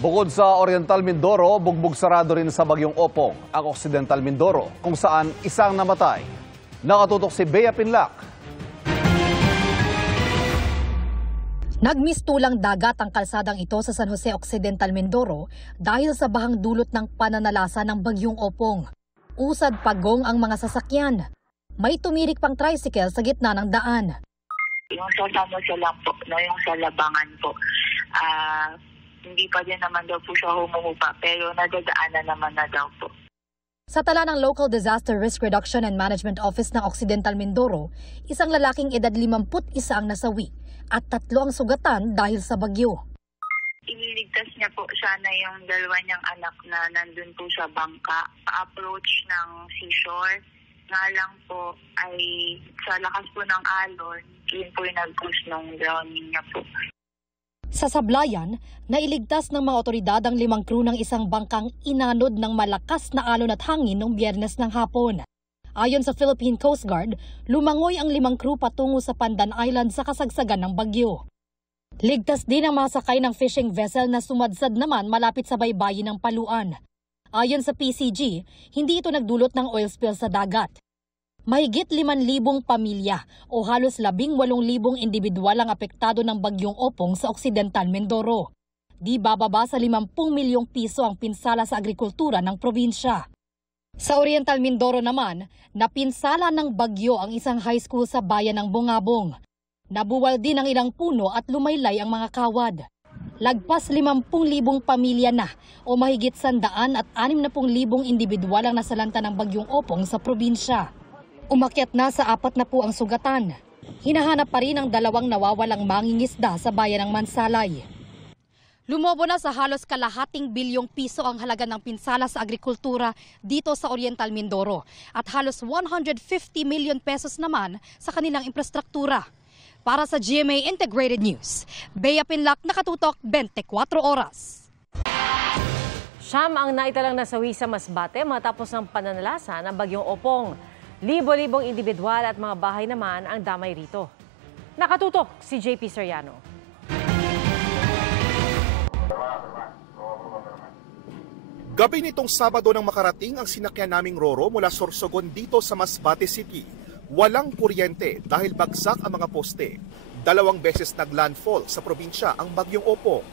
Bukod sa Oriental Mindoro, bugbog sarado rin sa Bagyong Opong ang Occidental Mindoro, kung saan isang namatay. Nakatutok si Bea Pinlac. Nagmistulang dagat ang kalsadang ito sa San Jose Occidental Mindoro dahil sa bahang dulot ng pananalasa ng Bagyong Opong. Usad pagong ang mga sasakyan. May tumirik pang tricycle sa gitna ng daan. Yung sa San Jose lang po, yung sa Labangan po. Hindi pa din naman daw po siya humuhupa, pero nadadaanan naman na daw po. Sa tala ng Local Disaster Risk Reduction and Management Office ng Occidental Mindoro, isang lalaking edad 51 ang nasawi at 3 ang sugatan dahil sa bagyo. Ililigtas niya po sana yung dalawa niyang anak na nandun po sa bangka, approach ng seashore. Nga lang po ay sa lakas po ng alon, yun po yung nag-cause ng drowning niya po. Sa Sablayan, nailigtas ng mga otoridad ang 5 crew ng isang bangkang inanod ng malakas na alon at hangin noong Biyernes ng hapon. Ayon sa Philippine Coast Guard, lumangoy ang 5 crew patungo sa Pandan Island sa kasagsagan ng bagyo. Ligtas din ang mga sakay ng fishing vessel na sumadsad naman malapit sa baybayin ng Paluan. Ayon sa PCG, hindi ito nagdulot ng oil spill sa dagat. Mahigit 5,000 pamilya o halos 18,000 individual ang apektado ng Bagyong Opong sa Occidental Mindoro. Di bababa sa 50 milyong piso ang pinsala sa agrikultura ng probinsya. Sa Oriental Mindoro naman, napinsala ng bagyo ang isang high school sa bayan ng Bungabong. Nabuwal din ang ilang puno at lumaylay ang mga kawad. Lagpas 50,000 pamilya na o mahigit 160,000 individual ang nasalanta ng Bagyong Opong sa probinsya. Umakyat na sa 4 na po ang sugatan. Hinahanap pa rin ang 2 nawawalang mangingisda sa bayan ng Mansalay. Lumobo na sa halos kalahating bilyong piso ang halaga ng pinsala sa agrikultura dito sa Oriental Mindoro at halos 150 million pesos naman sa kanilang infrastruktura. Para sa GMA Integrated News, Bea Pinlac, nakatutok 24 oras. Siyam ang naitalang nasawi sa Masbate matapos ng pananalasa ng Bagyong Opong. Libo-libong individual at mga bahay naman ang damay rito. Nakatutok si JP Soriano. Gabi nitong Sabado nang makarating ang sinakyan naming Roro mula Sorsogon dito sa Masbate City. Walang kuryente dahil bagsak ang mga poste. 2 beses naglandfall sa probinsya ang Bagyong Opong.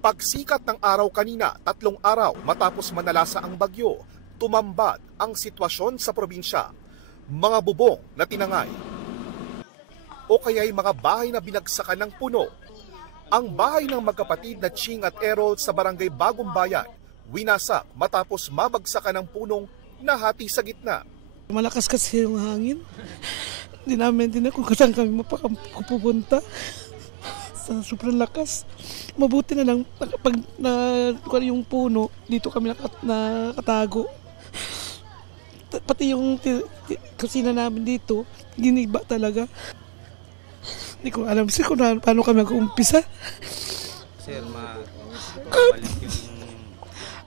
Pagsikat ng araw kanina, 3 araw matapos manalasa ang bagyo, tumambad ang sitwasyon sa probinsya. Mga bubong na tinangay o kaya'y mga bahay na binagsakan ng puno. Ang bahay ng magkapatid na Ching at Errol sa barangay Bagong Bayan, winasak matapos mabagsakan ng punong nahati sa gitna. Malakas kasi yung hangin. Hindi namin kung saan kami mapupunta. Sa sobrang lakas. Mabuti na lang pag yung puno, dito kami nakatago. Pati yung kusina namin dito, giniba talaga. Hindi ko alam kung paano kami mag-umpisa. Sir,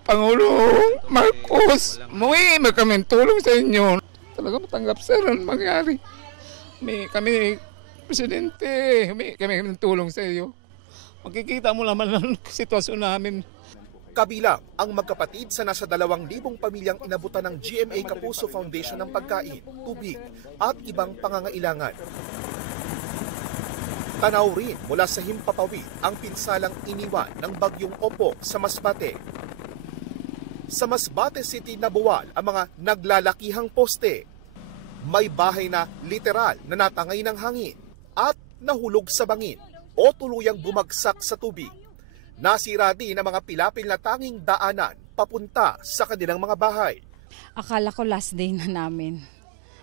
Pangulong Marcos, may kami tulong sa inyo. Talaga matanggap, sir, ang mangyari. Kami, Presidente, kami tulong sa iyo. Makikita mo naman ang sitwasyon namin. Kabilang ang magkapatid sa nasa 2,000 pamilyang inabutan ng GMA Kapuso Foundation ng pagkain, tubig at ibang pangangailangan. Tanaw rin mula sa Himpapawid ang pinsalang iniwan ng Bagyong Opong sa Masbate. Sa Masbate City nabuwal ang mga naglalakihang poste. May bahay na literal na natangay ng hangin at nahulog sa bangin o tuluyang bumagsak sa tubig. Nasira din ang mga pilapil na tanging daanan papunta sa kanilang mga bahay. Akala ko last day na namin.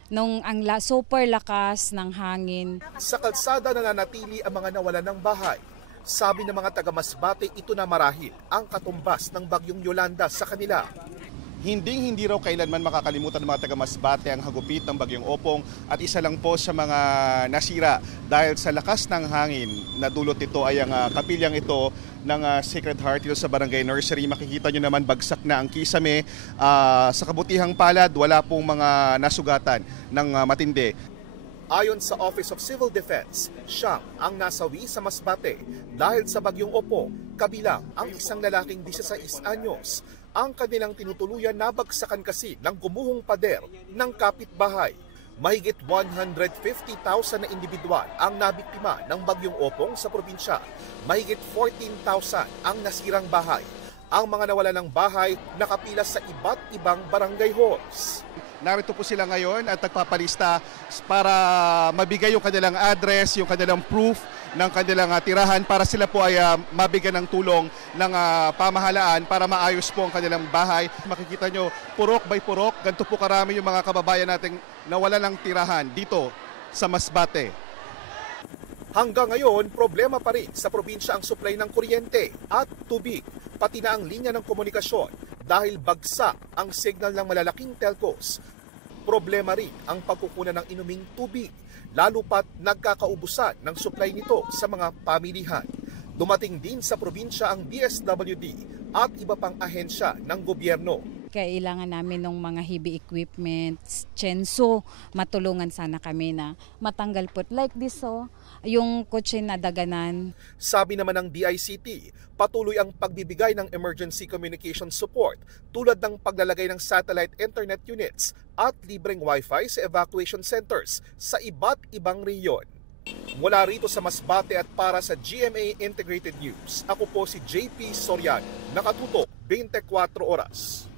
Nung super lakas ng hangin. Sa kalsada nananatili ang mga nawalan ng bahay. Sabi ng mga taga-Masbate, ito na marahil ang katumbas ng Bagyong Yolanda sa kanila. Hindi raw kailanman makakalimutan ng mga taga-Masbate ang hagupit ng Bagyong Opong at isa lang po sa mga nasira dahil sa lakas ng hangin na dulot nito ay ang kapilyang ito ng Sacred Heart dito sa Barangay Nursery. Makikita nyo naman bagsak na ang kisame. Sa kabutihang palad, wala pong mga nasugatan ng matindi. Ayon sa Office of Civil Defense, siyam ang nasawi sa Masbate dahil sa bagyong Opong, kabilang ang isang lalaking 16 anyos. Ang kanilang tinutuluyan nabagsakan kasi ng gumuhong pader ng kapitbahay. Mahigit 150,000 na individual ang nabiktima ng bagyong Opong sa probinsya. Mahigit 14,000 ang nasirang bahay. Ang mga nawala ng bahay nakapila sa iba't ibang barangay halls. Narito po sila ngayon at nagpapalista para mabigay yung kanilang address, yung kanilang proof ng kanilang tirahan para sila po ay mabigyan ng tulong ng pamahalaan para maayos po ang kanilang bahay. Makikita nyo, purok by purok, ganito po karami yung mga kababayan nating nawala ng tirahan dito sa Masbate. Hanggang ngayon, problema pa rin sa probinsya ang supply ng kuryente at tubig, pati na ang linya ng komunikasyon dahil bagsak ang signal ng malalaking telcos. Problema rin ang pagkukunan ng inuming tubig, lalo pat nagkakaubusan ng supply nito sa mga pamilihan. Dumating din sa probinsya ang DSWD at iba pang ahensya ng gobyerno. Kailangan namin ng mga heavy equipment, Chenso, matulungan sana kami na matanggal po like this, yung kotse na daganan. Sabi naman ng DICT, patuloy ang pagbibigay ng emergency communication support tulad ng paglalagay ng satellite internet units at libreng wifi sa evacuation centers sa iba't ibang rehiyon. Mula rito sa Masbate at para sa GMA Integrated News, ako po si JP Soriano, nakatutok 24 oras.